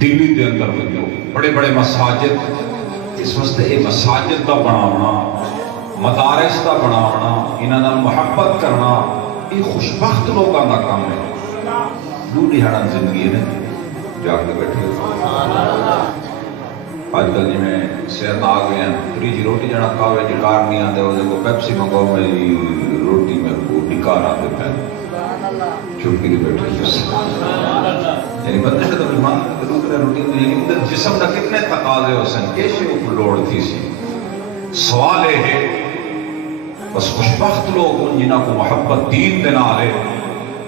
دلی دے اندر بنو بڑے بڑے مساجد اس واسطے یہ مساجد دا بناونا مدارس دا بناونا انہاں نال محبت کرنا یہ خوشبخت لوگوں کا کام ہے دو دہاڑا زندگی نے جا کے بیٹھے آج کل جی میں صحت آ گئے ہیں فری جی روٹی جانا کھاوے جی کار نہیں آتے وہ دیکھو پیپسی منگاؤ میں روٹی میں کو نکار آتے پہ چھٹکی دی بیٹھے یعنی بندے سے تو مہمان روٹی یعنی جسم کا کتنے تقاضے ہو سن کیسے وہ لوڑ تھی سی سوال ہے بس خوشبخت لوگ ان جنہوں کو محبت دین دینا آئے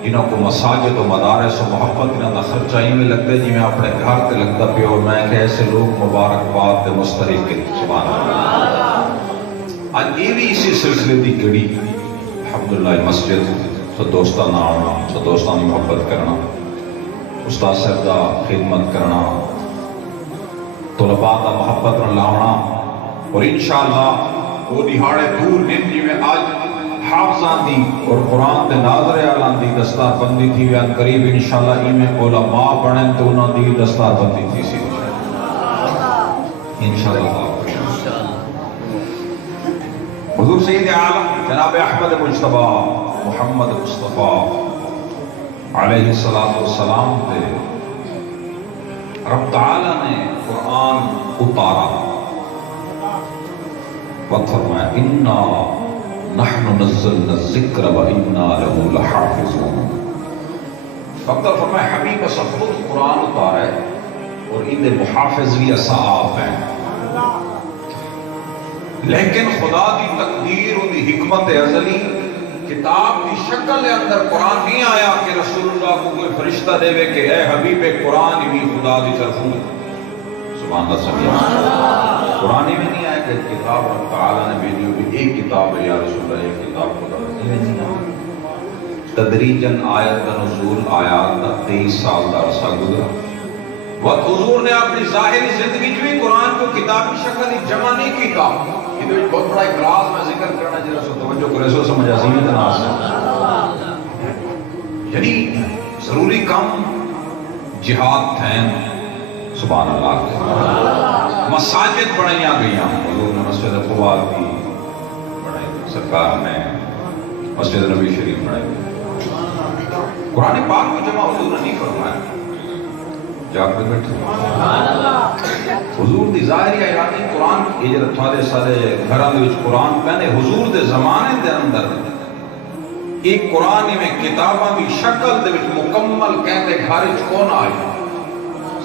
جنہوں کو مساجد و مدارس و محبت انہوں کا خرچہ ہی میں لگتا ہے جی میں اپنے گھر تے لگتا پہ اور میں کہ ایسے لوگ مبارکباد دے مسترق کے سبحان اللہ آج یہ بھی اسی سلسلے دی گڑی الحمدللہ مسجد سو دوستان آنا سو دوستانی محبت کرنا استاد صاحب دا خدمت کرنا طلباء دا محبت رن لاؤنا اور انشاءاللہ وہ دہاڑے دور دن جی میں آج حافظان دی اور قرآن دے ناظر اعلان دی دستار بندی تھی ویان قریب انشاءاللہ ای میں علماء بڑھیں تو انہوں دی دستار بندی تھی سی انشاءاللہ حضور سید عالم جناب احمد مجتبہ محمد مصطفیٰ علیہ السلام تے رب تعالیٰ نے قرآن اتارا وقت فرمایا اِنَّا نَحْنُ نَزَّلْنَا الذِّكْرَ وَإِنَّا لَهُ لَحَافِظُونَ وقت فرمایا حبیب سب خود قرآن اتارا ہے اور ان دے محافظ بھی اصحاب ہیں لیکن خدا دی تقدیر و دی حکمت ازلی کتاب کی شکل اندر قرآن نہیں آیا کہ رسول اللہ کو کوئی فرشتہ دے وے کہ اے حبیب قرآن بھی خدا دی طرفوں سبحان اللہ سبحان قرآن میں نہیں آیا کہ کتاب رب تعالیٰ نے بھیجی ہوئی ایک کتاب ہے یا رسول اللہ ایک کتاب خدا نے تدریجاً آیت کا نزول آیات کا 23 سال دا عرصہ گزرا وقت حضور نے اپنی ظاہری زندگی جو بھی قرآن کو کتاب کی شکل جمع نہیں کیتا یہ تو بہت بڑا ایک راز میں ذکر کرنا جرا سو توجہ کرے سو سمجھ عظیمت ناس ہے یعنی ضروری کام جہاد تھیں سبحان اللہ مساجد بڑھائیاں گئیاں حضور نے مسجد قباء کی بڑھائی سرکار نے مسجد نبی شریف بڑھائی قرآن پاک کو جمع حضور نے نہیں فرمایا جا کے بیٹھے حضور دی ظاہری اعلانی قرآن یہ جب تھوڑے سارے گھران دے قرآن پہنے حضور دے زمانے دے اندر ایک قرآن میں کتاباں بھی شکل دے مکمل کہتے گھارج کون آئے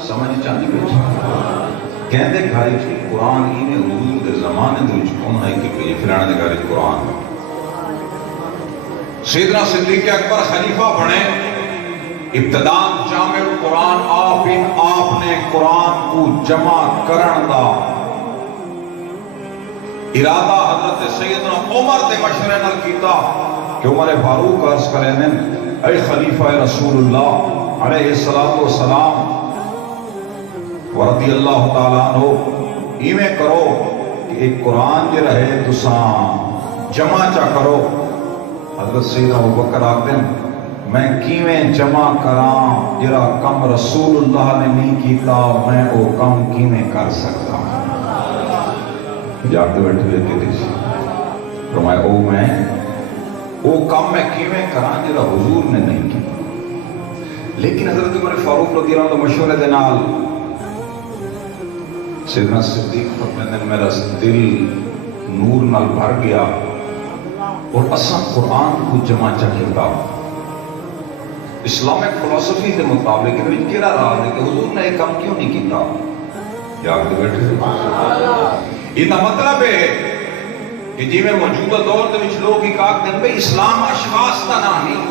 سمجھ چاہتی بیٹھے کہتے گھارج قرآن ہی نے حضور دے زمانے دے کون آئے کہ یہ فلانے دے گھارج قرآن سیدنا صدیق اکبر خلیفہ بنے ابتدان جامع القرآن آپ نے قرآن کو جمع کرن دا ارادہ حضرت سیدنا عمر دے مشورے نال کیتا کہ عمر فاروق عرض کریں اے خلیفہ رسول اللہ علیہ السلام ورضی اللہ تعالیٰ عنہ ایمیں کرو کہ ایک قرآن جے رہے تساں جمع چا کرو حضرت سیدنا ابوبکر آتے ہیں میں کیویں جمع کراں جرا کم رسول اللہ نے نہیں کیتا میں او کم کیویں کر سکتا جاتے بیٹھے ہوئے کہتے سی فرمایا او کم میں کیویں کراں جرا حضور نے نہیں کیتا لیکن حضرت عمر فاروق رضی اللہ عنہ مشورے دے نال سیدنا صدیق فرماتے ہیں میرا دل نور نال بھر گیا اور اساں قرآن کو جمع چا کیتا اسلامک فلسفی کے مطابق کہ کیڑا راز ہے کہ حضور نے ایک کام کیوں نہیں کیتا یاد کے بیٹھے یہ مطلب ہے کہ جی میں موجودہ دور دے وچ لوگ ایک آکھ دیں بے اسلام اشخاص دا نام نہیں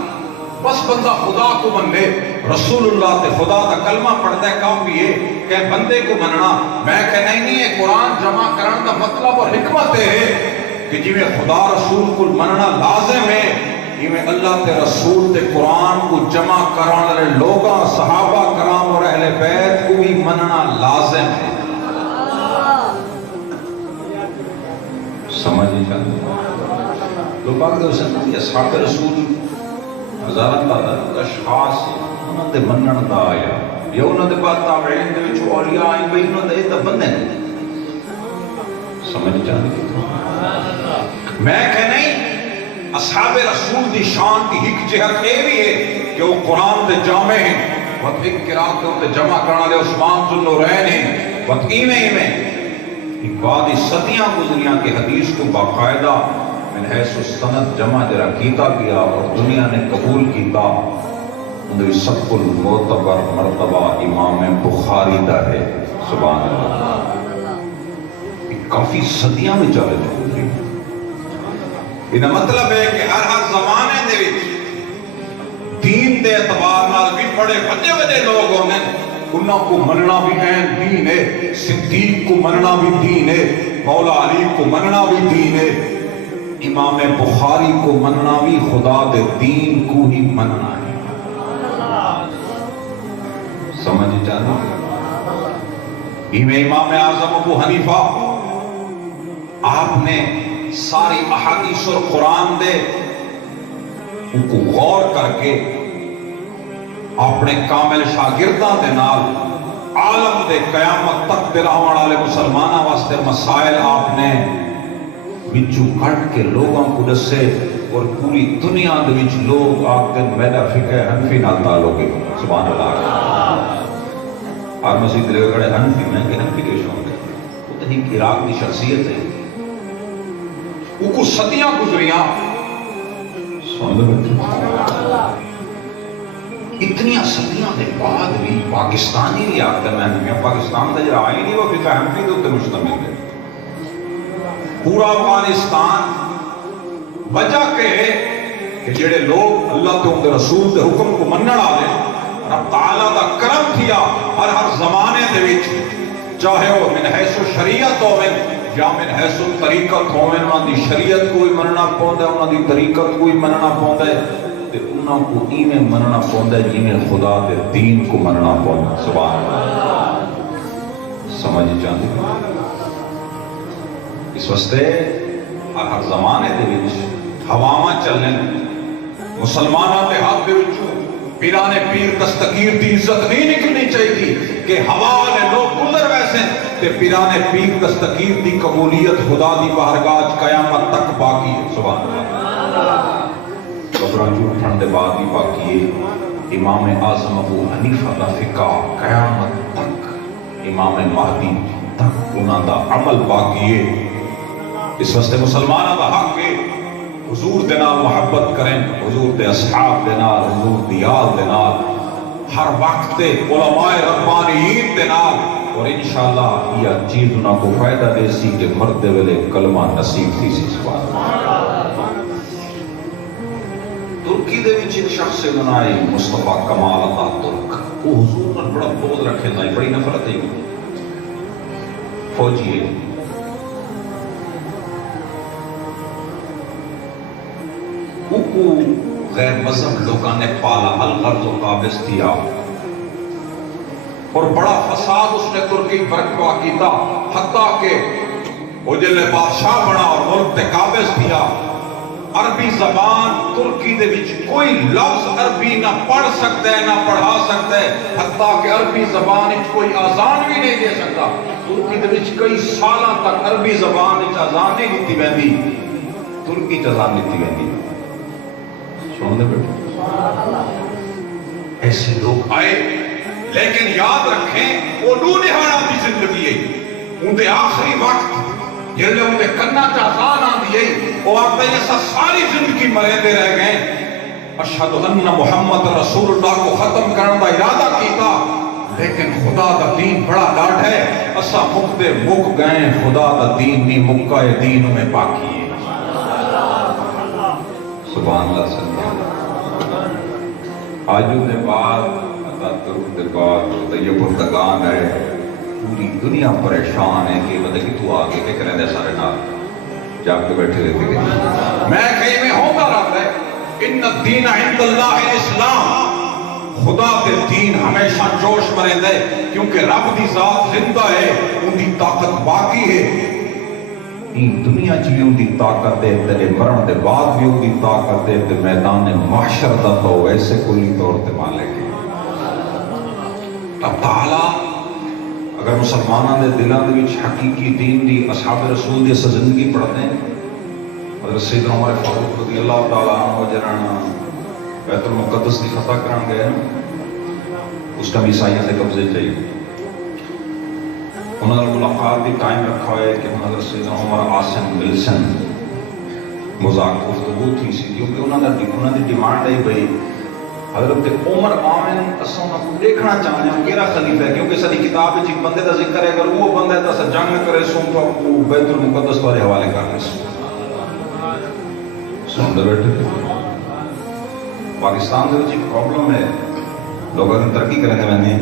بس بندہ خدا کو منے رسول اللہ تے خدا دا کلمہ پڑھتا ہے کافی ہے کہ بندے کو مننا میں کہ نہیں ہے قرآن جمع کرن دا مطلب اور حکمت ہے کہ جی میں خدا رسول کو مننا لازم ہے یہ میں اللہ تے رسول تے قرآن کو جمع کران لے لوگاں صحابہ کرام اور اہل بیت کو بھی مننا لازم ہے سمجھ نہیں چاہتے لوگ آگے دے اسے یہ اصحاب رسول ہزارت دا اشخاص انہوں تے منن دا آیا یا انہوں نے بعد تابعین دے وچ اولیاء آئیں بھئی انہوں نے تو بندے نہیں سمجھ جانے میں کہ نہیں اصحاب رسول دی شان دی ایک جہت یہ بھی ہے کہ وہ قرآن دے جامع ہیں وقت ایک قرآن کے ہوتے جمع کرنا لے عثمان ذو النورین ہیں وقت ایمیں ایک بعد صدیاں گزریاں کہ حدیث کو باقاعدہ من حیث السند جمع جرا کیتا کیا اور دنیا نے قبول کیتا اندر سب المعتبر مرتبہ امام بخاری دا ہے سبحان اللہ کافی صدیاں میں چلے جائے انہا مطلب ہے کہ ہر زمانے دے وچ دین دے اعتبار نال بھی بڑے بڑے بڑے لوگ ہونے انہاں کو مننا بھی ہے دین ہے صدیق کو مننا بھی دین ہے مولا علی کو مننا بھی دین ہے امام بخاری کو مننا بھی خدا دے دین کو ہی مننا ہے سمجھ جانا امام اعظم ابو حنیفہ آپ نے ساری احادیث اور قرآن دے ان کو غور کر کے اپنے کامل شاگردان دے نال عالم دے قیامت تک دے رہن والے مسلمانوں واسطے مسائل آپ نے وچوں کٹ کے لوگوں کو دسے اور پوری دنیا دے وچ لوگ آکھدے میرا فقہ حنفی نال تعلق ہے سبحان اللہ اور مسجد لے کھڑے حنفی میں کہ حنفی کے شوق ہے وہ تو ایک عراق کی شخصیت ہے وہ کو صدیاں گزریاں سن لو اتنی صدیاں دے بعد بھی پاکستانی بھی آتا میں پاکستان کا جڑا آئی نہیں وہ فقہ حنفی دے اوپر مشتمل ہے پورا افغانستان وجہ کہ کہ جڑے لوگ اللہ تے ان رسول دے حکم کو منن والے رب تعالی دا کرم کیا ہر زمانے دے وچ چاہے وہ من حیث شریعت ہوے یا من حیث طریقت ہوے انہاں دی شریعت کوئی مننا پوندا ہے انہاں دی طریقت کوئی مننا پوندا ہے تے انہاں کو ایویں مننا پوندا ہے جویں خدا دے دین کو مننا پوندا سبحان اللہ سمجھ جاندے اس واسطے ہر زمانے دے وچ ہواواں چلن مسلماناں دے ہاتھ دے وچوں پیران پیر دستگیر دی عزت نہیں نکلنی چاہیے کہ ہوا والے لوگ گزر ویسے تے پیران پیر دستگیر دی قبولیت خدا دی بارگاہ قیامت تک باقی ہے سبحان اللہ قبراں اٹھن دے بعد بھی باقی ہے امام اعظم ابو حنیفہ دا فقہ قیامت تک امام مہدی تک انہاں دا عمل باقی ہے اس واسطے مسلمانوں دا حق ہے حضور دے نال محبت کریں حضور دے اصحاب دے نال حضور دی یاد دے نال ہر وقت علماء ربانیین دے نال اور انشاءاللہ یہ چیز انہاں کو فائدہ دے سی کہ مردے ویلے کلمہ نصیب تھی سی سبحان اللہ ترکی دے وچ ایک شخص سے بنائی مصطفیٰ کمال اللہ ترک وہ حضور نال بڑا بغض رکھے تھا بڑی نفرت ہے فوجی ہے کو غیر مذہب لوگوں نے پالا الغرض و قابض کیا اور بڑا فساد اس نے ترکی برپا کیتا حتیٰ کہ وہ جلے بادشاہ بنا اور ملک تے قابض کیا عربی زبان ترکی دے وچ کوئی لفظ عربی نہ پڑھ سکتا ہے نہ پڑھا سکتا ہے حتیٰ کہ عربی زبان وچ کوئی اذان بھی نہیں دے سکتا ترکی دے وچ کئی سالاں تک عربی زبان وچ اذان نہیں دتی ویندی ترکی وچ اذان دتی ویندی سن دے بیٹھے ایسے لوگ آئے لیکن یاد رکھیں وہ نو نہانا دی زندگی ہے ان دے آخری وقت جلے ان دے کنہ چاہان آن دیئے وہ آتا ہے یہ ساری زندگی مرے دے رہ گئے اشہد ان محمد رسول اللہ کو ختم کرنے دا ارادہ کیتا لیکن خدا دا دین بڑا ڈاٹ ہے اسا مکتے مک گئے خدا دا دین نہیں مکہ دین میں باقی ہے سبحان اللہ صلی آجو دے بعد ترک دے بعد طیب الدگان ہے پوری دنیا پریشان ہے کہ بدے کہ تو آگے کہ کریں دے سارے نال جاگ کے بیٹھے رہتے گئے میں کہیں میں ہوتا رہتا ہے ان الدین عند اللہ اسلام خدا دے دین ہمیشہ جوش مرے دے کیونکہ رب دی ذات زندہ ہے ان دی طاقت باقی ہے این دنیا چ بھی ان دی طاقت ہے تیرے مرن دے بعد بھی ان دی طاقت ہے تے میدان محشر دا تو ایسے کلی طور تے مالک ہے اب تعالی اگر مسلمانوں کے دلوں کے حقیقی دین دی اصحاب رسول دی زندگی پڑھتے ہیں، حضرت سیدنا عمر فاروق رضی اللہ تعالیٰ عنہ جرانا بیت المقدس کی فتح کران گئے اس کا بھی عیسائیوں کے قبضے چاہیے، انہوں نے ملاقات بھی قائم رکھا ہے کہ حضرت سیدنا عمر آسن ولسن مذاق گفتگو تھی سی، کیونکہ انہوں نے ڈیمانڈ ہے بھائی حضرت عمر آمن اساں دیکھنا چاہتے ہیں کیڑا خلیفہ ہے، کیونکہ ساری کتاب ایک بندے کا ذکر ہے، اگر وہ بندہ ہے تو اساں جنگ کرے سوں تو بیت المقدس والے حوالے کرنے سن بیٹھے۔ پاکستان کے پرابلم ہے، لوگ اگر ترقی کریں گے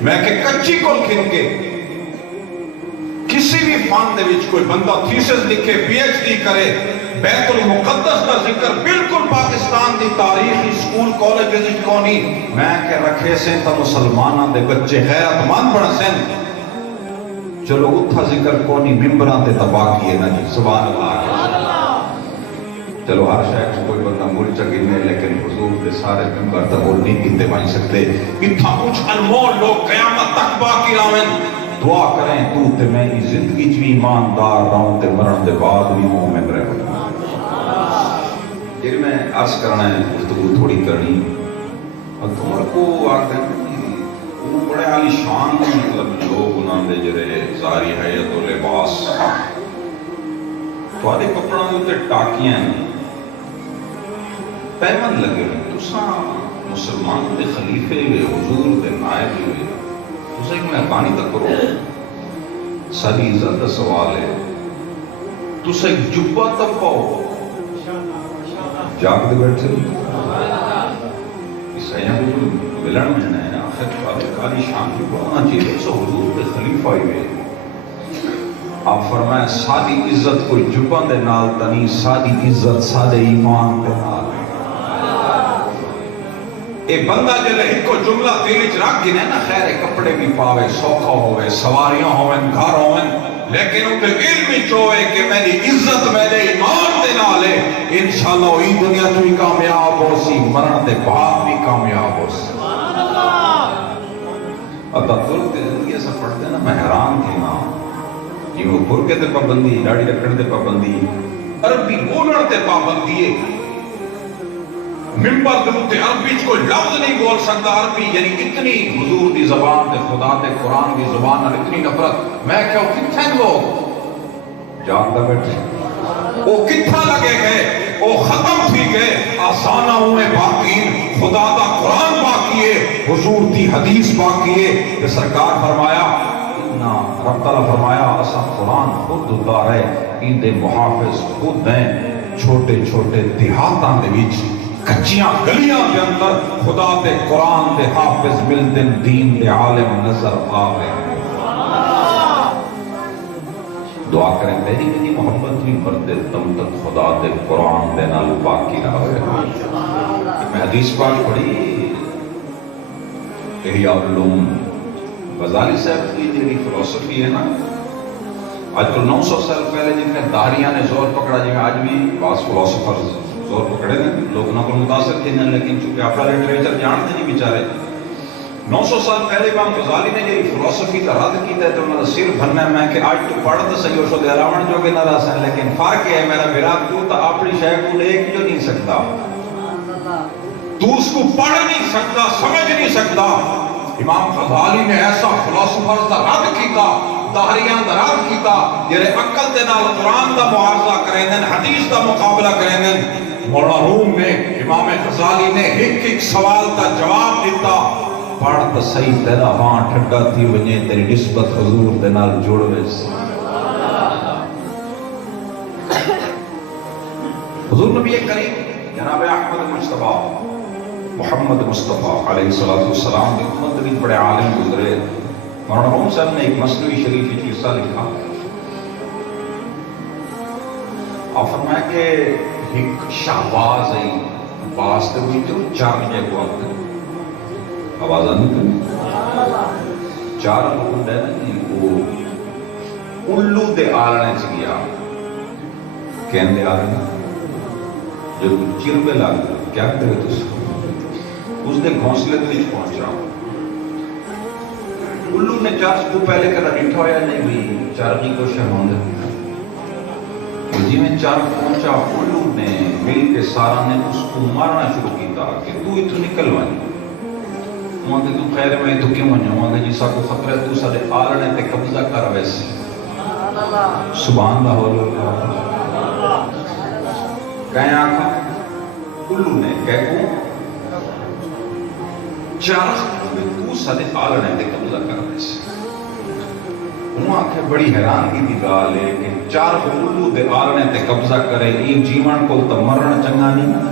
میں کہ کچی کو کھن کے کسی بھی فن دے وچ کوئی بندہ تھیسس لکھے پی ایچ ڈی کرے بیت المقدس کا ذکر بالکل پاکستان دی تاریخی سکول کالج وچ کونی میں کہ رکھے سے تو مسلماناں دے بچے غیرت مند بن سن، چلو اتھا ذکر کونی ممبراں تے تباہ کیے نا جی سبحان اللہ۔ چلو ہر شہر کو کوئی بندہ مل چکے لیکن حضور کے سارے ممبر تک وہ نہیں کیتے بن سکتے، اتھا کچھ انمول لوگ قیامت تک باقی رہن۔ دعا کریں تو تے میں زندگی چ بھی ایماندار رہوں تے مرن دے بعد بھی مومن رہوں۔ جی میں عرض کرنا ہے گفتگو تھوڑی کرنی، عمر کو آخر وہ بڑے عالی شان مطلب لوگ انہوں نے جڑے ظاہری حیت و لباس تھوڑے کپڑوں کے اتنے ٹاکیاں پیمند لگے ہوئے، تساں مسلمان دے خلیفے ہوئے حضور دے نائب ہوئے، تساں ایک مہربانی تک کرو، ساری عزت کا سوال ہے، تساں ایک جبہ تک پاؤ جاگ دے بیٹھے عیسائیاں کو ملن ملنا ہے آخر کالی شان کی بڑھنا چاہیے، سو حضور دے خلیفہ ہوئے۔ آپ فرمائیں ساری عزت کوئی جبہ دے نال تنی، ساری عزت سارے ایمان دے نال۔ اے بندہ جلے ایک کو جملہ دل وچ رکھ گنے نا، خیر کپڑے بھی پاوے، سوکھا ہوئے، سواریاں ہوئیں، گھر ہوئیں، لیکن ان کے علم وچ ہوئے کہ میری عزت میرے ایمان دے نال ہے، انشاءاللہ وہی دنیا تو بھی کامیاب ہو سی، مرن دے بعد بھی کامیاب ہو سی۔ اتا ترک کے زندگی ایسا پڑھتے ہیں نا، میں حیران تھی نا، جی وہ برکے تے پابندی، داڑھی رکھنے تے پابندی، عربی بولن تے پابندی ہے، ممبر دے عربی کوئی لفظ نہیں بول سکتا عربی، یعنی اتنی حضور دی زبان تے خدا تے قرآن دی زبان اور اتنی نفرت، میں کہوں کتھے لوگ جانتا بیٹھے وہ کتھا لگے گئے، وہ ختم تھی گئے، آسانہ ہوئے باقی، خدا دا قرآن باقی ہے، حضور دی حدیث باقی ہے، کہ سرکار فرمایا رب تعالیٰ فرمایا اسا قرآن خود اتارا ہے، ان دے محافظ خود ہیں، چھوٹے چھوٹے دیہاتاں دے وچ کچیاں گلیاں دے اندر خدا دے قرآن دے حافظ ملتے دین دے عالم نظر آوے۔ دعا کریں میری میری محبت بھی مردے تم تک خدا دے قرآن دے نال باقی نہ ہوئے۔ میں حدیث پاک پڑھی احیاء العلوم غزالی صاحب کی جنہی فلسفی ہے نا، آج کل 900 سال پہلے جن میں داہریاں نے زور پکڑا، جن میں آج بھی بعض فلسفر زور پکڑے ہیں، لوگ نہ کو متاثر تھے لیکن چونکہ اپنا لٹریچر جانتے نہیں بیچارے، 900 سال پہلے امام غزالی نے جی فلسفی کا رد کیتا ہے تو انہوں نے سر بھرنا ہے، میں کہ آج تو پڑھ تو صحیح ہو سو دے راون جو کہ نہ رہا سن، لیکن فرق ہے میرا میرا تو اپنی شے کو ایک جو نہیں سکتا، تو اس کو پڑھ نہیں سکتا، سمجھ نہیں سکتا۔ امام غزالی نے ایسا فلسفر کا رد کیتا، داہریاں دا رد کیتا، جڑے عقل دے نال قرآن دا معارضہ کریں دن، حدیث دا مقابلہ کریں دن۔ مولانا روم نے امام غزالی نے ایک ایک سوال کا جواب دیتا، پڑھ تو صحیح تیرا ہاں ٹھڈا تھی ونجے تیری نسبت حضور دے نال جوڑ ویس۔ حضور نبی کریم جناب احمد مصطفیٰ محمد مصطفیٰ علیہ السلام کی امت بھی بڑے عالم گزرے۔ مولانا روم صاحب نے ایک مثنوی شریف کی قصہ لکھا، آپ فرمایا کہ ایک شہباز ہے، باز تے ہوئی تو چار بجے کو آتے آواز آنی کرنی، چار لوگ ہے نا وہ الو دے آلنے سے گیا، کہن دے آلنے جو چربے لگ کیا کرے تو اس دے گھونسلے دے پہنچا، الو نے چرخ کو پہلے کدا ڈٹھا ہویا نہیں بھی چرخی کو شہوند جی میں چرخ پہنچا الو نے مل کے سارا نے اس کو مارنا شروع کیتا کہ تو اتو نکل وائیں وہاں کہ تو خیر میں تو کیوں وہاں وہاں کہ جیسا کو خطرہ تو سارے آلنے تے قبضہ کر ویسے سبحان اللہ اللہ کہیں آکھا الو نے کہہ کو چرخ تو سارے آلنے تے قبضہ کر ویسے وہاں کہ بڑی حیران کی دی گال ہے کہ چرخ الو دے آلنے تے قبضہ کرے این جیون کو تو مرنا چنگا نہیں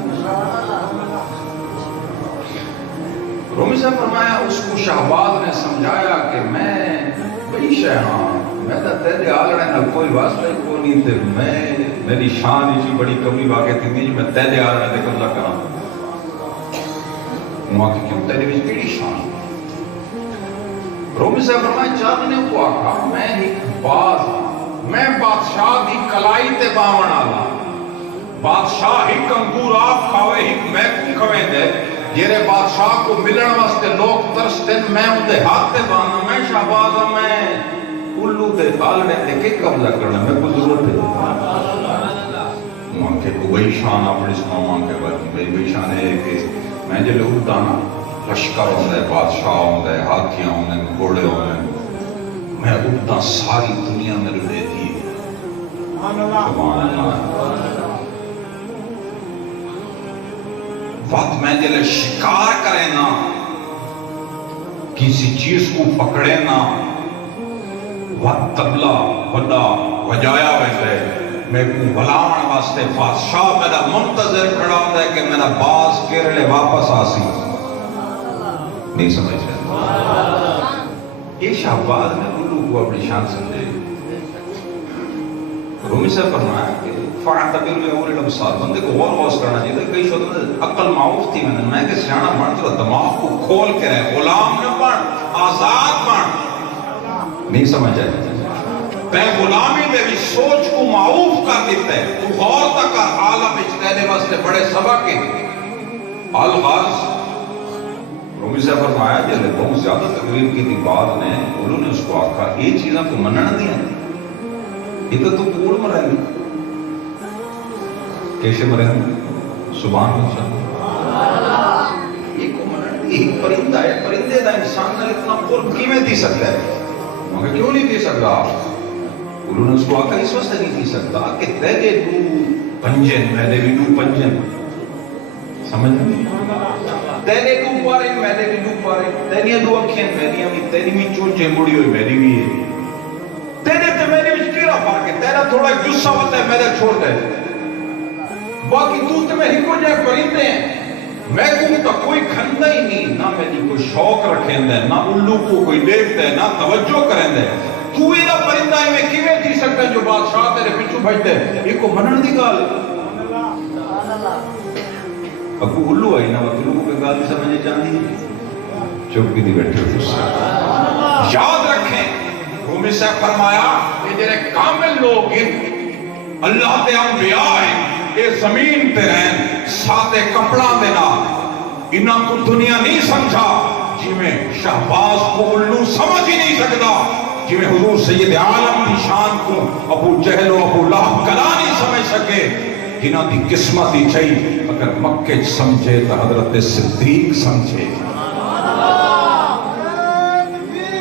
رومی صاحب فرمایا اس کو شہباز نے سمجھایا کہ میں بڑی شہاں میں تو تیرے آلنے نہ کوئی واسطہ کو نہیں تھے میں میری شان اسی بڑی کمی واقع تھی دی میں تیرے آلنے تے قبضہ کرا وہاں کہ کیوں تیرے بھی کیڑی شان رومی صاحب فرمایا چاند نے کو آکھا میں ایک باز میں بادشاہ دی کلائی تے باون آلا بادشاہ ایک انگور آپ کھاوے ایک میں کو کھویں دے جیرے بادشاہ کو ملن واسطے لوگ ترستے میں ان دے ہاتھ تے بانا میں شہبازہ میں الو دے آلنے تے کے قبضہ کرنا میں کو ضرورت ہے وہاں کے کو بھئی شان اپنے سنا وہاں کے بھئی شان ہے کہ میں جلے اٹھانا لشکر ہوندے بادشاہ ہوندے ہاتھیاں ہوندے گھوڑے ہوندے میں اٹھتا ساری دنیا میں رہے تھی سبحان اللہ وقت میں جلے شکار کرے نا کسی چیز کو پکڑے نا وقت تبلا بڑا وجایا ویسے میں کو بلاون واسطے بادشاہ میرا منتظر کھڑا ہوتا ہے کہ میرا باز کیرلے واپس آسی نہیں سمجھ رہے یہ شہباز نے الو کو اپنی شان سمجھے رومی سے فرمایا کہ فَعَتَبِرُ لِأُولِي الْأَبْصَارِ بندے کو غور غوث کرنا چاہیے کئی شد عقل معروف تھی میں کہ سیانا بن تو دماغ کو کھول کے رہے غلام نہ بن آزاد بن نہیں سمجھ آئے پہ غلامی دے بھی سوچ کو معروف کر دیتا ہے تو غور تک عالم اجتہادے واسطے بڑے سبق کے الغاز رومی سے فرمایا جلے بہت زیادہ تقریر کی تھی بعد نے انہوں نے اس کو آکھا یہ چیزیں کو مننا دیا یہ تو کوڑ مرے گی کیسے مرے گی سبحان اللہ یہ کو مننا دی ایک پرندہ ہے پرندے دا انسان نے اتنا قرب کیویں دی سکتا ہے مگر کیوں نہیں دی سکتا انہوں نے اس کو آکھا اس واسطے نہیں دی سکتا کہ تیرے دو پنجن میرے بھی دو پنجن سمجھ تیرے دو پارے میرے بھی دو پارے تیری دو اکھیں تیری بھی چونچیں مڑی ہوئی میری بھی ہے تیرے تے میری بھی کیڑا فرق ہے تیرا تھوڑا جسا ہوتا ہے میرا چھوٹا ہے باقی تو تے میں ہی کو جائے پرندے ہیں میں کو تو کوئی کھندا ہی نہیں نہ میری کوئی شوق رکھیں دے نہ الو کو کوئی دیکھتا ہے نہ توجہ کریں دے تو یہ نہ پرندہ ہی میں کیویں تھی سکتا ہے جو بادشاہ تیرے پیچھے بھجتے ہیں یہ کو منن دی گال ابو الو آئی نا الو کو گال سمجھے جانی چپ کی دی بیٹھے ہو یاد رکھیں رومی سے فرمایا کہ جنہیں کامل لوگ اللہ تے انبیاء ہیں یہ زمین تے رہن ساتھے کپڑا دینا انہاں کو دنیا نہیں سمجھا جی میں شہباز کو الو سمجھ ہی نہیں سکتا جی میں حضور سید عالم کی شان کو ابو جہل و ابو لہب کلا نہیں سمجھ سکے جنہاں دی قسمت ہی چاہیے اگر مکہ سمجھے تو حضرت صدیق سمجھے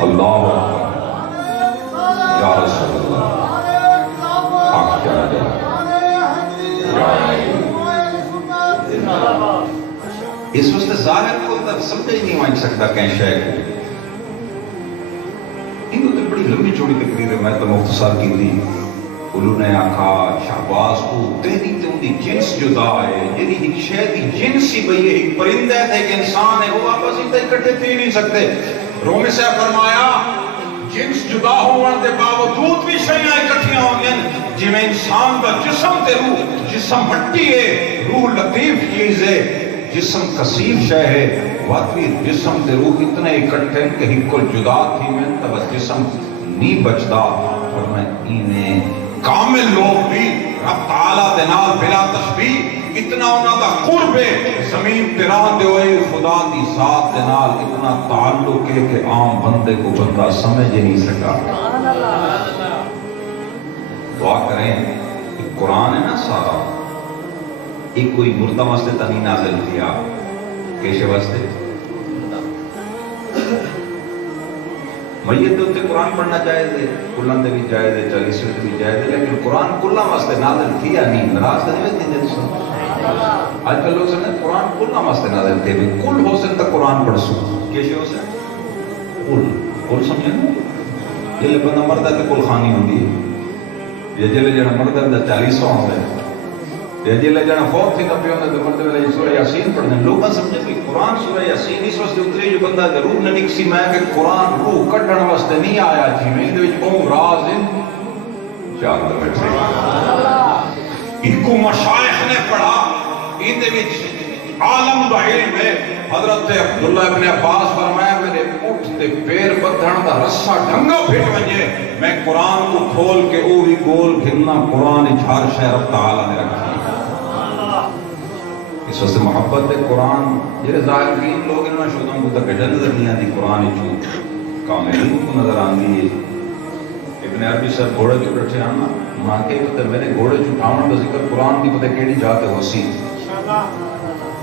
اللہ یا رسول اللہ حق کیا جائے اس واسطے ظاہر کو تک سمجھے ہی نہیں مانگ سکتا کہیں شے کو انہوں نے بڑی لمبی چوڑی تقریر ہے میں تو مختصر کی تھی انہوں نے آکھا شہباز کو تیری تے ان دی جنس جدا ہے یعنی ایک شے دی جنس ہی بھئی ایک پرندہ ہے ایک انسان ہے وہ آپس ہی اکٹھے تھی نہیں سکتے رومی سے فرمایا جنس جدا ہونے کے باوجود بھی شیاں اکٹھیاں ہوں گے جی میں انسان کا جسم تے روح جسم مٹی ہے روح لطیف چیز ہے جسم کثیف شے ہے واقعی جسم تے روح اتنے اکٹھے کہ ایک کو جدا تھی میں تب جسم نہیں بچتا اور میں انہیں کامل لوگ بھی رب تعالیٰ دے نال بلا تشبیہ اتنا انہاں دا قرب ہے زمین تیران دے ہوئے خدا دی ذات دے نال اتنا تعلق ہے کہ عام بندے کو بندہ سمجھ ہی نہیں سکا. دعا کریں قرآن ہے نا سارا ایک کوئی مردہ واسطے تا نہیں نازل کیا کیشے واسطے میت دے قرآن پڑھنا جائز ہے کلان دے بھی جائز ہے 40 وقت بھی جائز ہے لیکن قرآن کلان واسطے نازل کیا نہیں نراز دے نہیں دے سو آج کل لوگ سمجھتے قرآن کلان واسطے نازل کیا بھی کل ہو سکتا قرآن پڑھ سو کیشے ہو سکتا کل سمجھے نا یہ لئے بندہ مردہ تے کل خانی ہوں دی یہ جلے جانا مردہ دا 40 ہوں دے یہ جلے جانا فوت تھی کبھی ہونے دے مردہ والے سورہ یاسین پڑھنے لوگاں سمجھے کہ قرآن سورہ یاسین اس واسطے اتری جو بندہ ضرور نہ نکسی میں کہ قرآن روح کٹھن واسطے نہیں آیا جی میں اندھے وچ بہوں راز ان جاگ دے بیٹھے ایکو مشایخ نے پڑھا اندھے وچ عالم دا علم ہے حضرت عبداللہ ابن عباس فرمایا میرے اٹھتے پیر بدھن دا رسہ ڈھنگا پھٹ ونجے میں قرآن کو کھول کے اوہی گول گھننا قرآن جھار شہ رب تعالیٰ نے رکھی اس واسطے محبت ہے قرآن یہ ظاہر بین لوگ انہوں شدوں کو تک نظر نہیں آتی قرآن چو کاملین کو نظر آندی ہے ابن عربی صاحب گھوڑے جو رٹھے آنا ماں کے پتر میرے گھوڑے جو ٹھاؤں کا ذکر قرآن کی پتہ کیڑی جاتے ہوسی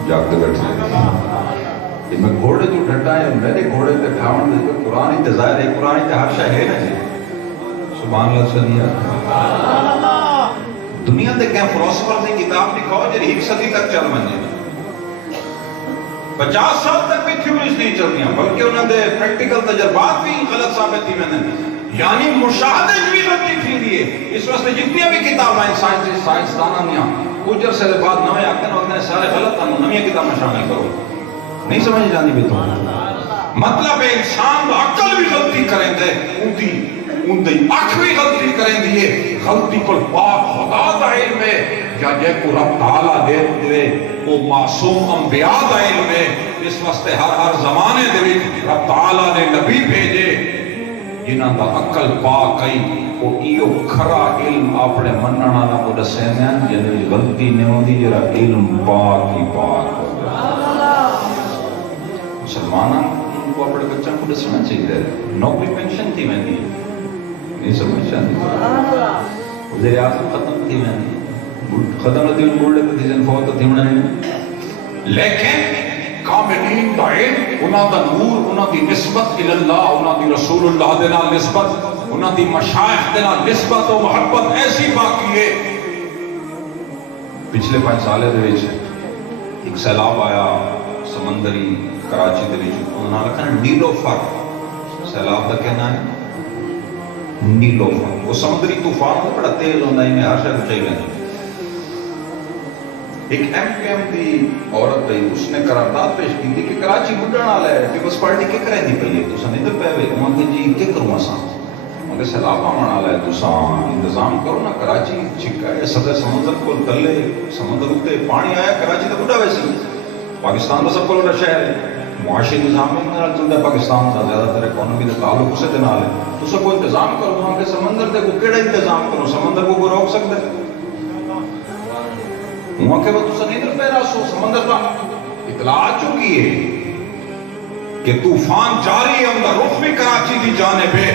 جاگتے بیٹھے یہ میں گھوڑے جو ڈھٹا ہے میرے گھوڑے تے ٹھاؤں کا ذکر قرآن ہی ظاہر ہے قرآن ہی ہر شاہ ہے نا جی سبحان اللہ صلیہ دنیا تے کہیں فلسفر نے کتاب لکھاؤ جی ایک صدی تک چل منجے 50 سال تک بھی تھیوریز نہیں چل دیا بلکہ انہوں نے پریکٹیکل تجربات بھی غلط ثابت تھی میں نے یعنی مشاہدے بھی غلطی تھی دیئے اس واسطے جتنی بھی کتاب ہیں سائنس دانا نیا کچھ عرصے سے بعد نوے آتے ہیں وقت سارے غلط ہیں نوی کتاب میں شامل کرو نہیں سمجھ جاندی بھی تو مطلب ہے انسان عقل بھی غلطی کریں دے ان دی اکھ بھی غلطی کریں دیئے غلطی کو پاک خدا دا علم ہے یا جے کو رب تعالیٰ دے دے وہ معصوم انبیاء دا علم ہے اس واسطے ہر زمانے دے بھی رب تعالیٰ نے نبی بھیجے جنہاں دا عقل پاک کئی وہ ایو کھرا علم اپنے مننا نہ کو دسینے جنہی غلطی نہیں ہوندی جرا علم پاک ہی پاک مسلمانہ ان کو اپنے بچوں کو دسنا چاہیے نوکری پینشن تھی میں دی نہیں سمجھ چاہتی وزیر اعظم ختم تھی میں دی ختم تھی ان بولے تھی جن فوت تھی انہوں نے لیکن کاملین دا علم انہاں دا نور انہاں دی نسبت اللہ انہاں دی رسول اللہ دینا نسبت انہاں دی مشایخ دینا نسبت و محبت ایسی باقی ہے پچھلے 5 سالے دے وچ ایک سیلاب آیا سمندری کراچی دے وچ انہاں لکھا نیلوفر سیلاب دا کہنا ہے نیلوفر وہ سمندری طوفان بڑا تیز ہوتا ہے انہیں ہر شاید چاہیے ایک ایم پی ایم دی عورت تھی اس نے قرارداد پیش کی تھی کہ کراچی مڈن والا ہے پیپلز پارٹی کیا کریں دی پہلے تو سن ادھر پہ ہوئے وہاں کہ جی کیا کروں اساں وہاں کہ سیلاب آمن والا ہے تو سان انتظام کرو نا کراچی چھکا ہے سطح سمندر کو تلے سمندر اتے پانی آیا کراچی تو بڑا ویسے پاکستان کا سب کو بڑا شہر ہے معاشی نظام میں چلتا ہے پاکستان کا زیادہ تر اکانومی کا تعلق اسے دے نال ہے تو سب کو انتظام کرو وہاں کے سمندر دے کو کیڑا انتظام کرو سمندر کو روک سکتے وہاں کے وقت اسے نہیں پہ رہا سو سمندر کا اطلاع آ چکی ہے کہ طوفان جاری ہے اندر رخ بھی کراچی دی جانب ہے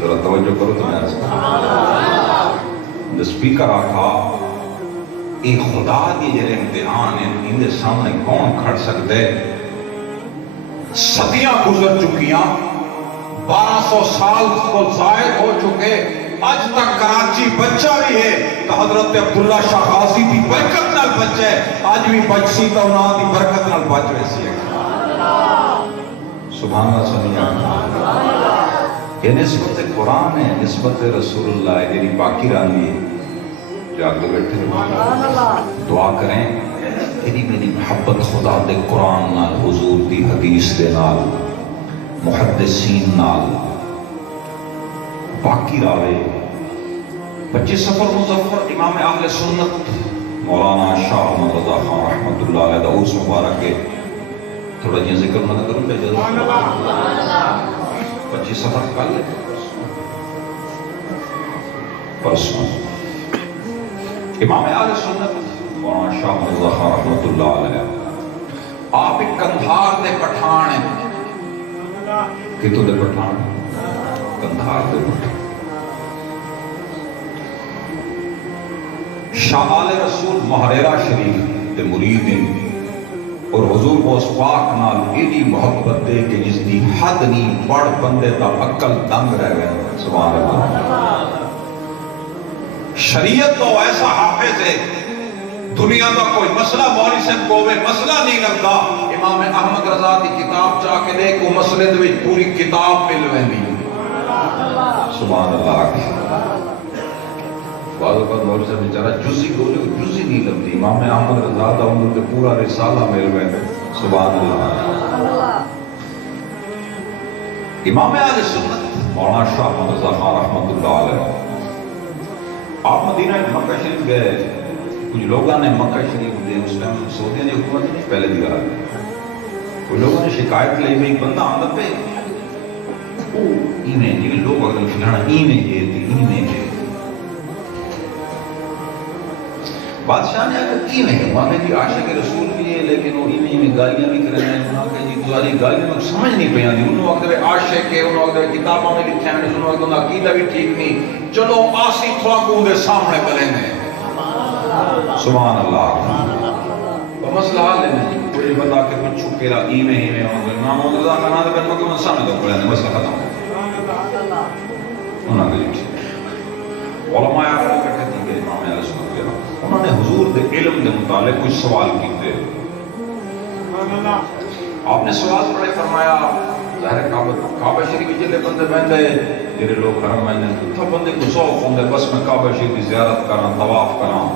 ذرا توجہ کرو تو میں عرض کروں سپیکر آکھا ایک خدا دی جرے امتحان ہیں ان دے سامنے کون کھڑ سکتے صدیاں گزر چکیاں 1200 سال کو زائد ہو چکے آج تک کراچی بچہ بھی ہے تو حضرت عبداللہ شاہ غازی دی برکت نال بچے آج بھی بچی تو انہاں دی برکت نال بچ ویسی ہے سبحان اللہ سنیا یہ نسبت قرآن ہے نسبت رسول اللہ ہے جنہی باقی رہی ہے جاگتے بیٹھے دعا کریں تیری میری محبت خدا دے قرآن نال حضور دی حدیث دے نال محدثین نال باقی راوے 25 سفر مظفر امام اہل سنت مولانا شاہ احمد رضا خان رحمت اللہ علیہ دعوس مبارک کے تھوڑا جی ذکر نہ کروں پہ جلد 25 سفر کر لے پرسوں امام اہل سنت مولانا شاہ مرزا خان رحمۃ اللہ علیہ آپ ایک کندھار دے پٹھان ہیں. کتوں دے پٹھان؟ کندھار دے پٹھان. شاہ آل رسول محریرہ شریف دے مرید ہیں اور حضور بوس پاک نال ایڈی محبت دے کہ جس دی حد نہیں بڑھ بندے دا عقل دنگ رہ گئے. سبحان اللہ. شریعت تو ایسا حافظ ہے دنیا کا کوئی مسئلہ مولوی صاحب کو مسئلہ نہیں لگتا. امام احمد رضا دی کتاب چاہ کے دیکھ وہ مسئلے دے پوری کتاب مل ویندی. سبحان اللہ. بعض اوقات مولوی صاحب بیچارہ جزی بولے جزی نہیں لگتی. امام احمد رضا دا انہوں نے پورا رسالہ مل ویندے. سبحان اللہ. امام اہل سنت مولانا شاہ مرزا خان رحمۃ اللہ علیہ آپ مدینہ مکہ شریف گئے. کچھ لوگوں نے مکہ شریف دے اس ٹائم سعودیہ نے حکومت نہیں پہلے دی رہا. کچھ لوگوں نے شکایت لی میں ایک بندہ آمد پہ ایمیں جی لوگ اگر فلانا ایمیں یہ تھی ایمیں یہ بادشاہ نے آگا کی میں وہاں جی عاشق رسول بھی ہے لیکن وہ ایمیں گالیاں بھی کرنے ہیں. انہوں نے جی تمہاری گالیاں میں سمجھ نہیں پہ آتی. انہوں وقت عاشق ہے انہوں وقت کتابوں میں لکھے ہیں انہوں وقت عقیدہ بھی ٹھیک نہیں. چلو آسی تھوڑا کو دے سامنے بلیں گے. سبحان اللہ. مسئلہ حال ہے کوئی بتا کے کچھ چھکے رہا ایمیں ایمیں امام رضا کا نام دے کہ وہ سامنے تو پڑھے ہیں مسئلہ ختم ہو. انہوں نے جی علماء آگرہ کہتے ہیں کہ امام اہل سنت کے انہوں نے حضور دے علم دے متعلق کچھ سوال کیتے. آپ نے سوال پڑھے فرمایا ظاہر کعبہ شریف جلے بندے بندے جنہیں لوگ حرم میں تھا بندے کو شوق ہوندے بس میں کعبہ شریف کی زیارت کراں طواف کراں.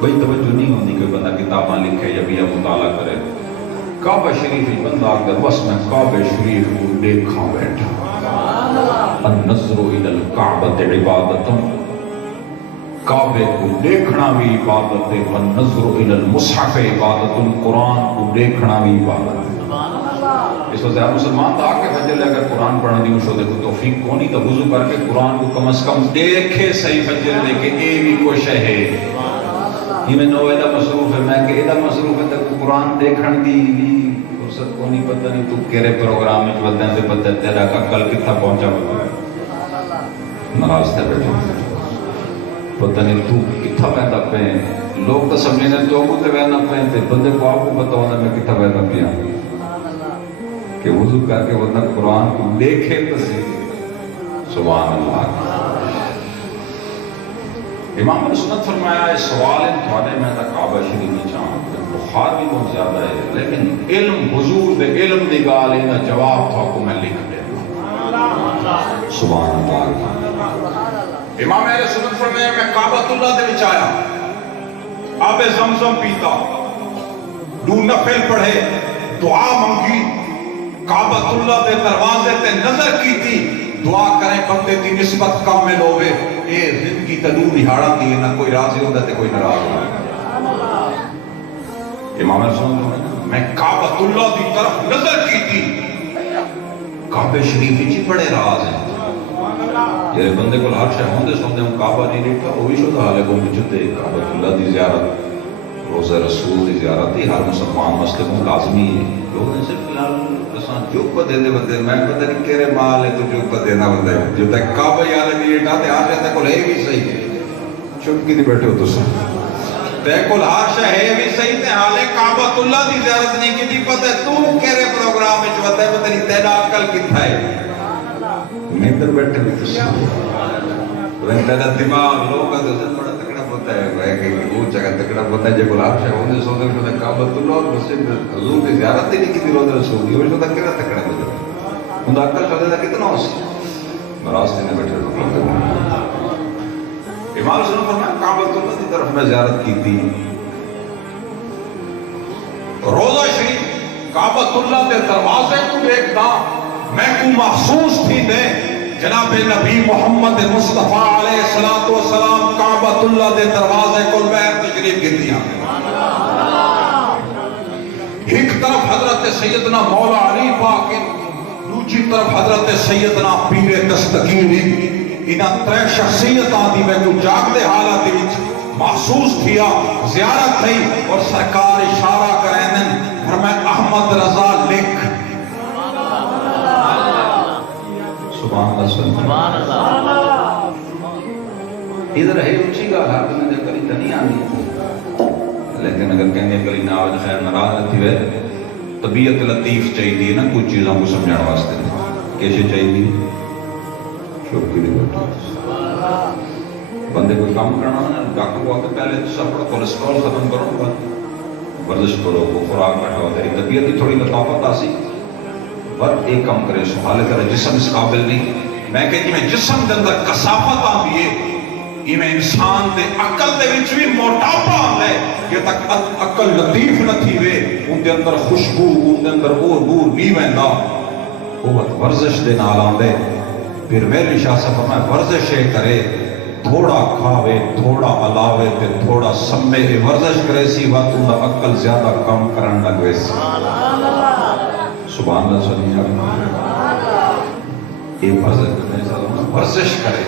بھئی توجہ نہیں ہوندی کہ بندہ کتاباں لکھے یا بھی مطالعہ کرے. کعبہ شریف ہی بندہ اگر بس میں کعبہ شریف کو دیکھاں بیٹھا. النظر الى الکعبۃ عبادت کعبے کو دیکھنا بھی عبادت ہے. والنظر الى المصحف عبادت قرآن کو دیکھنا بھی عبادت ہے. اس وجہ سے مسلمان تھا کہ فجر لے کر قرآن پڑھنے دی مشہور دیکھو توفیق کونی تو وضو کر کے قرآن کو کم از کم دیکھے صحیح فجر لے کے اے بھی کوئی شے ہے. یہ میں نو ایدہ مصروف ہے میں کہ ایدہ مصروف ہے تک قرآن دیکھن دی فرصت کونی پتہ نہیں تو کیرے پروگرام میں بلدیں سے پتہ تیرا کا کل کتھا پہنچا ہوتا ناراض تے بیٹھے پتہ نہیں تو کتھا پیدا پہ لوگ تو سمجھنے تو کو تے وینا پہ تے بندے کو آپ کو پتہ ہوتا میں کتھا پیدا پیا کہ وضو کر کے بندہ قرآن کو دیکھے تو صحیح. سبحان اللہ. امام نے سنت فرمایا ہے سوال تھوڑے میں تا کعبہ شریف نہیں چاہاں بخار بھی بہت زیادہ ہے لیکن علم حضور دے علم دی گال ہے جواب تھا کو میں لکھ دے. سبحان اللہ. امام اہل سنت فرمایا میں کعبۃ اللہ دے وچ آیا آب زمزم پیتا دو نفل پڑھے دعا منگی کعبۃ اللہ دے دروازے تے نظر کی تھی دعا کریں بندے دی نسبت کامل ہوئے. اے زندگی تدو نہاڑا دی نہ کوئی راضی ہوتا تے کوئی ناراض ہوتا. امام سنت میں کعبۃ اللہ دی طرف نظر کی تھی کعبہ شریف ہی بڑے راز ہیں. یہ بندے کو ہر شے ہوندے سوندے ہم کعبہ نہیں دیکھتا وہ بھی شدہ حالے کو مجھتے کعبۃ اللہ دی زیارت روزہ رسول دی زیارت ہی ہر مسلمان مسلم لازمی ہے. لوگ نے صرف فی الحال جو کو دینے بندے میں پتہ نہیں کہرے مال ہے تو جو کو دینا بندہ ہے جو تک کعبہ یاد نہیں اٹھا تے آج تک کو لے بھی صحیح ہے چپ کی دی بیٹھے ہو تو سن تے کو ہر شے ہے بھی صحیح تے حالے کعبۃ اللہ دی زیارت نہیں کی پتہ تو کہرے پروگرام وچ بتا ہے پتہ نہیں تیرا عقل کتھا ہے نیندر بیٹھے ہو تو سن تیرا دماغ لوگ کا تو بڑا تکڑا ہوتا ہے کہ وہ جگہ تکڑا ہوتا ہے جو گلاب شاہ ہونے سونے کو کعبۃ اللہ اور مسجد حضور کی زیارت ہی نہیں کی روزہ رسول یہ وہ تک تکڑا ہوتا ہے ان عقل چلے دا کتنا ہو سی راستے میں بیٹھے لوگ. امام سنت فرمایا کعبۃ اللہ کی طرف میں زیارت کی تھی روزہ شریف کعبۃ اللہ کے دروازے کو دیکھتا میں کو محسوس تھی دے جناب نبی محمد مصطفیٰ علیہ السلام کعبۃ اللہ دے دروازے کو بیر تشریف گندیاں. ایک طرف حضرت سیدنا مولا علی پاک دوسری طرف حضرت سیدنا پیر دستگیر انہاں ترے شخصیتاں دی میں کو جاگ دے حالات وچ محسوس کیا زیارت تھی اور سرکار اشارہ کریں فرمائے احمد رضا لکھ سبحان اللہ ادھر ہے اچھی گا ہاتھ میں دے کری تنی آنی لیکن اگر کہنے کری ناوج خیر نراز نہ تھی وے طبیعت لطیف چاہی دی نا کچھ چیزوں کو سمجھانا واسطے کیسے چاہی دی شوق کی بیٹھے بندے کوئی کام کرنا ہے ڈاکٹر کو آتے پہلے تو سب کولیسٹرول ختم کرو ورزش کرو وہ خوراک بیٹھا تیری طبیعت ہی تھوڑی لطافت آسی پر ایک کام کرے سبحال کرے جسم اس قابل نہیں میں کہتی میں جسم دے اندر کثافت آتی ہے یہ میں انسان دے عقل دے وچ بھی موٹاپا آتا ہے کہ تک عقل لطیف نہ تھی وے ان دے اندر خوشبو ان دے اندر اور نور نہیں ویندا وہ ورزش دے نال آندے پھر میرے شاہ سے فرمایا ورزش کرے تھوڑا کھاوے تھوڑا علاوے تے تھوڑا سمے ورزش کرے سی وقت ان دا عقل زیادہ کام کرن لگوے سی سبحان اللہ صلی اللہ یہ ورزش کرے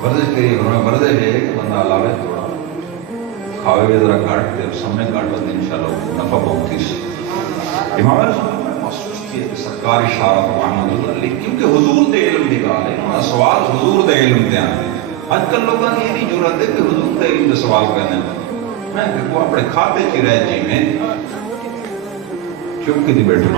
ورزش کریے ورزش ہے کہ بندہ علاوے تھوڑا کھاوے بھی ذرا گھٹ تے سمے گھٹ ہوتے انشاءاللہ نفع بہت ہی امام رسول محسوس کیے کہ سرکار اشارہ محمد اللہ علیہ کیونکہ حضور دے علم دی گال ہے انہوں سوال حضور دے علم دے آنے آج کل لوگوں نے یہ نہیں جرات ہے کہ حضور دے علم دے سوال کرنے میں کہ وہ اپنے کھاتے کی رہ جی میں چپ کی دی بیٹھے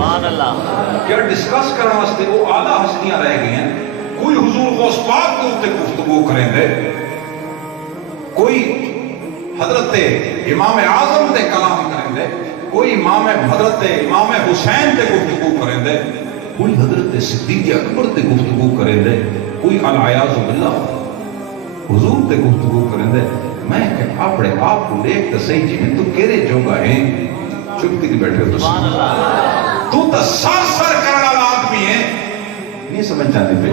کیا ڈسکس کرنے واسطے وہ اعلیٰ ہستیاں رہ گئی ہیں کوئی حضور غوث پاک کے اوپر گفتگو کریں دے کوئی حضرت امام اعظم دے کلام کریں دے کوئی حضرت امام حسین دے گفتگو کریں دے کوئی حضرت صدیق اکبر دے گفتگو کریں دے کوئی العیاذ باللہ حضور دے گفتگو کریں دے میں کہ اپنے آپ کو دیکھ تو صحیح جی میں تو کہرے جوگا ہے چپ کی بیٹھے تو سر سر کرنا آدمی ہے نہیں سمجھ جاتے پہ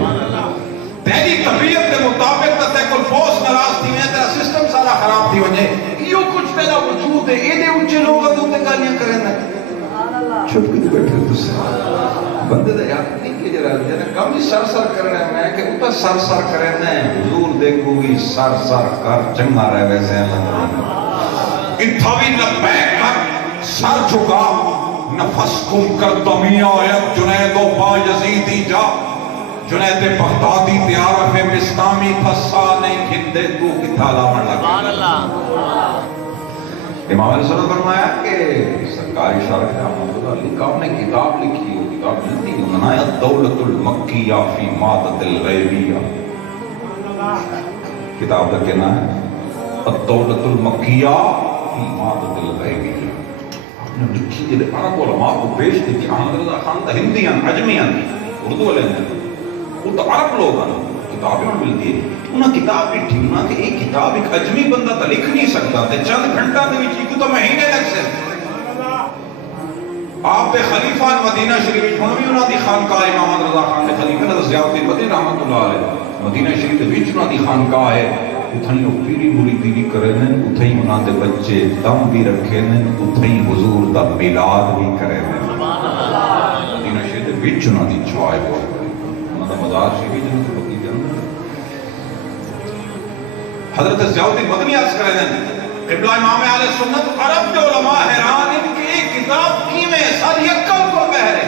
تیری طبیعت کے مطابق تے کوئی پوسٹ ناراض تھی میں تیرا سسٹم سارا خراب تھی وجہ یہ کچھ تیرا وجود ہے یہ اونچے لوگ تے گالیاں کریں دے چپ کی بیٹھے تو بندے دا یاد نہیں کہ جرا کم ہی سر سر کر رہے ہیں میں کہ اوپر سر سر کریں دے حضور دیکھو گی سر سر کر چنگا رہے ویسے اللہ انتھاوی لبیک کر سر جھکا نفس کم کر دمیاں آیت جنید و با یزیدی جا جنید بغدادی تیارف بستامی پھسا نہیں کھندے تو کتا لامن لگا امام علیہ السلام فرمایا کہ سرکار اشارہ کہ محمد علی کام نے کتاب لکھی وہ کتاب ملتی ہے منایا دولت المکیہ فی مادت الغیبیہ کتاب کا کہنا ہے الدولت المکیہ فی مادت الغیبیہ لکھی جلے عرب علماء کو پیش دی کہ احمد رضا خان تا ہندیاں عجمیاں دی اردو والے ہیں وہ تو عرب لوگ ہیں کتابیں ملتی ہے انہاں کتاب بھی ٹھیک نہ کہ ایک کتاب ایک عجمی بندہ تا لکھ نہیں سکتا تے چند گھنٹہ دے وچ کو تو مہینے لگ سے آپ دے خلیفہ مدینہ شریف ہن بھی انہاں دی خانقاہ امام رضا خان دے خلیفہ حضرت ضیاء الدین مدنی رحمۃ اللہ علیہ مدینہ شریف دے وچ انہاں دی خانقاہ ہے اتھائی وہ پیری مریدی بھی کرے ہیں اتھائی انہاں دے بچے دم بھی رکھے ہیں اتھائی حضور دا میلاد بھی کرے ہیں مدینہ شریف دے وچ انہاں دی چوائے بہت بڑی انہاں دا مزار شریف جنہاں سے بقی جانا حضرت ضیاء الدین مدنی عرض کرے ہیں قبلہ امام علیہ سنت عرب کے علماء حیران ان کی ایک کتاب کی میں ساری عقل کو بہرے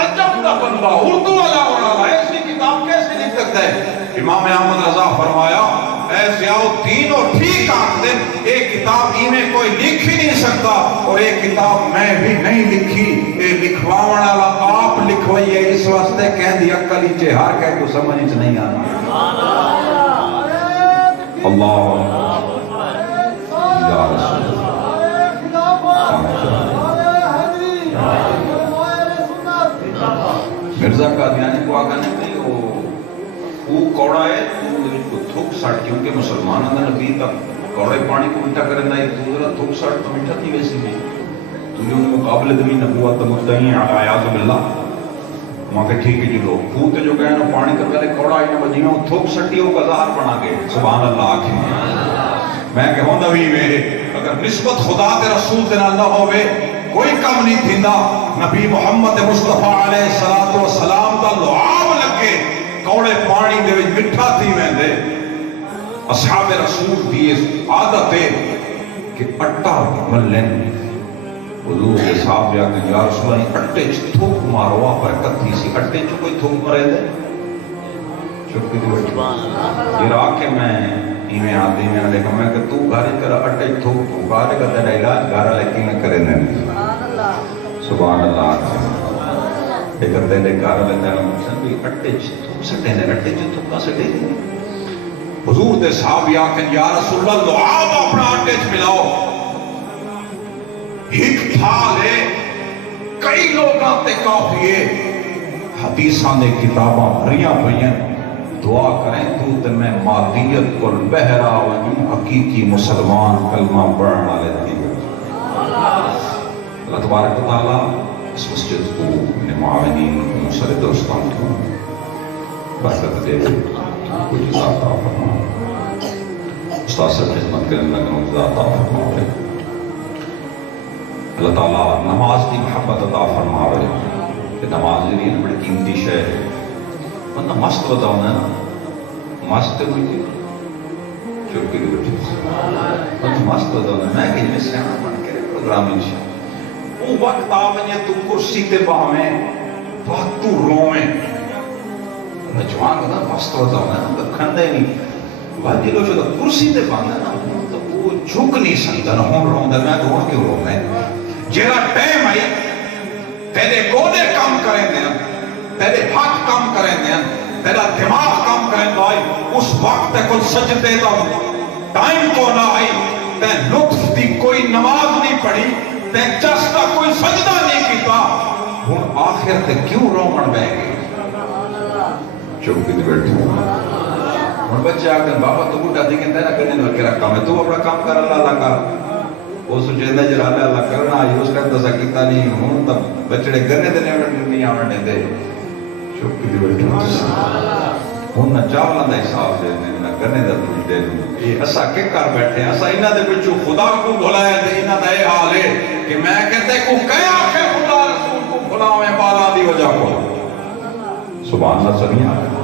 عجب دا بندہ اردو والا والا ایسی کتاب کیسے لکھ سکتا ہے امام احمد رضا فرمایا اے ضیاء الدین اور ٹھیک آنکھ دے ایک کتاب ہی میں کوئی لکھ ہی نہیں سکتا اور ایک کتاب میں بھی نہیں لکھی اے لکھواؤں والا آپ لکھوئی ہے اس واسطے کہہ دی عقل ہی چہار کہہ کو سمجھ نہیں آنا اللہ یا رسول مرزا قادیانی کو آگا نہیں وہ کوڑا ہے تو تھوک ساٹ کیونکہ مسلمان اندر نبی تک کوڑے پانی کو مٹھا کرنا ہے تو ذرا تھوک ساٹ تو مٹھا تھی ویسی بھی تو یہ ان مقابلے دمی نبوت مدعی ہیں علیہ باللہ وہاں کہ ٹھیک ہے جی لوگ پھوتے جو گئے نا پانی کا پہلے کوڑا ہے نا بجی میں وہ تھوک سٹی ہو کا ظاہر بنا گئے سبحان اللہ آخر میں کہ ہوں نبی میں اگر نسبت خدا تے رسول تے نہ ہوئے کوئی کم نہیں تھیندا نبی محمد مصطفیٰ علیہ السلام دا لعاب لگے کوڑے پانی دے وچ مٹھا تھی ویندے اصحاب رسول کی عادت ہے کہ اٹا ملن حضور کے صاحب یا کہ یا رسول اللہ اٹے چ تھوک مارو پر کتھی سی اٹے چ کوئی تھوک مرے دے چپ کی بیٹھی یہ راہ کہ میں ایویں آدھی میں دیکھا میں کہ تو گھر کر اٹے چ تھوک گھر کا تیرا علاج گھر لیکن میں کرے نہیں سبحان اللہ ایک تیرے گھر لے تیرا مسلم بھی اٹے چ تھوک سٹے نے اٹے چ تھوکا سٹے حضور دے صاحب یا کہ یا رسول اللہ لعاب اپنا اٹے چ ملاؤ ایک تھال ہے کئی لوگاں تے کافی ہے حدیثاں نے کتاباں بھریاں ہوئیں دعا کریں تو تے میں مادیت کو بہرا ونجوں حقیقی مسلمان کلمہ پڑھن والے تھی اللہ تبارک و تعالیٰ اس مسجد کو اپنے معاونین مسئلے دوستان کو برکت دے کوئی جزا عطا فرمائے استاد سے خدمت کرنے لگا جزا عطا فرمائے اللہ تعالیٰ نماز کی محبت عطا فرمائے کہ نماز یہ بڑی قیمتی شے ہے بندہ مست بتاؤں ہے نا مست ہوئی چوکی کی بچی بندہ مست بتاؤں ہے میں کہ جنہیں سیانا بن کے پروگرام انشاء وہ وقت آمنے تو کرسی تے باہمیں وقت تو رومیں نجوان کہتا مست بتاؤں ہے نا کھندے نہیں واجی لو شدہ کرسی تے باہمیں نا تو وہ جھک نہیں سکتا نا ہون روم دے میں روڑ کے روم ہے جیرا ٹیم آئی تیرے گودے کام کریں دیں تیرے ہاتھ کام کریں دیں تیرا دماغ کام کریں دیں اس وقت کل سجدے دا ٹائم کو نہ آئی تے لطف دی کوئی نماز نہیں پڑھی تے جستا کوئی سجدہ نہیں کیتا ہون آخر تے کیوں رومن بے گئی چوکی دی بیٹھی ہون بچے آکر بابا تو بوٹا دیکھیں تیرا کرنے دو کیا کام ہے تو اپنا کام کر اللہ کا وہ سجدہ جلالہ اللہ کرنا آئی اس کا اندازہ کیتا نہیں ہوں تب بچڑے گرنے دینے نہیں آنے دے چوکی دی بیٹھے ہوں نہ چاولا دا حساب دے نہ گرنے دا تجھ دے یہ اسا کے کر بیٹھے ہیں اسا انہ دے بچو خدا کو بھلایا دے انہ دا اے حال ہے کہ میں کہتے کو کیا کہ خدا رسول کو بھلاویں بالا دی وجہ کو سبحان اللہ سبحان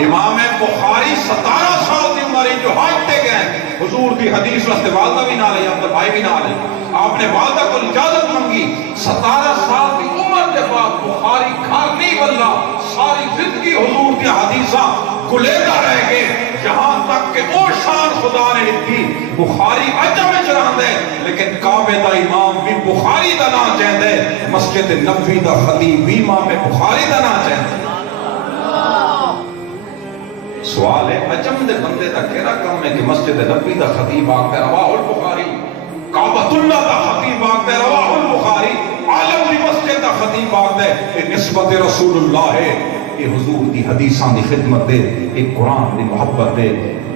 امام بخاری 17 سال دی عمری جو حج تے گئے حضور دی حدیث واسطے والدہ بھی نہ لے عبد بھائی بھی نہ لے آپ نے والدہ کو اجازت منگی 17 سال کی عمر کے بعد بخاری گھر نہیں بلنا ساری زندگی حضور کی حدیثاں گلیدہ رہ گئے جہاں تک کہ وہ شان خدا نے لکھی بخاری عجم میں چران دے لیکن کعبے دا امام بھی بخاری دا نا چاہن دے مسجد نبوی دا خطیب بھی امام بخاری دا نا چاہن دے سوال ہے عجم دے بندے دا کیرا کم ہے کہ مسجد نبی دا خطیب آگتے رواہ البخاری کعبۃ اللہ دا خطیب آگتے رواہ البخاری عالم دی مسجد دا خطیب آگتے یہ نسبت رسول اللہ ہے یہ حضور دی حدیثان دی خدمت دے ایک قرآن دی محبت دے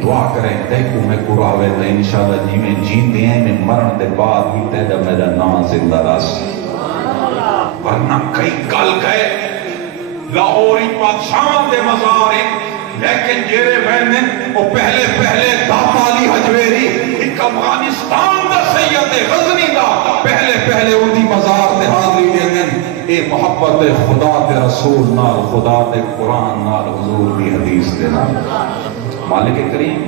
دعا کریں دیکھو میں قرآوے دے انشاءاللہ جی میں جین دے ہیں میں مرن دے بعد بھی تیدہ میرا نام زندہ راس ورنہ کئی کل گئے لاہوری پادشاہ دے مزارے لیکن جیرے بہنے وہ پہلے داتالی حجویری ایک افغانستان دا سید غزنی دا پہلے ان دی مزار دے حاضری دیگن اے محبت خدا دے رسول نال خدا دے قرآن نال حضور دی حدیث دے نال مالک کریم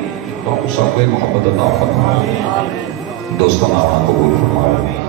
تو سب کو محبت عطا فرمائے دوستانہ قبول فرمائے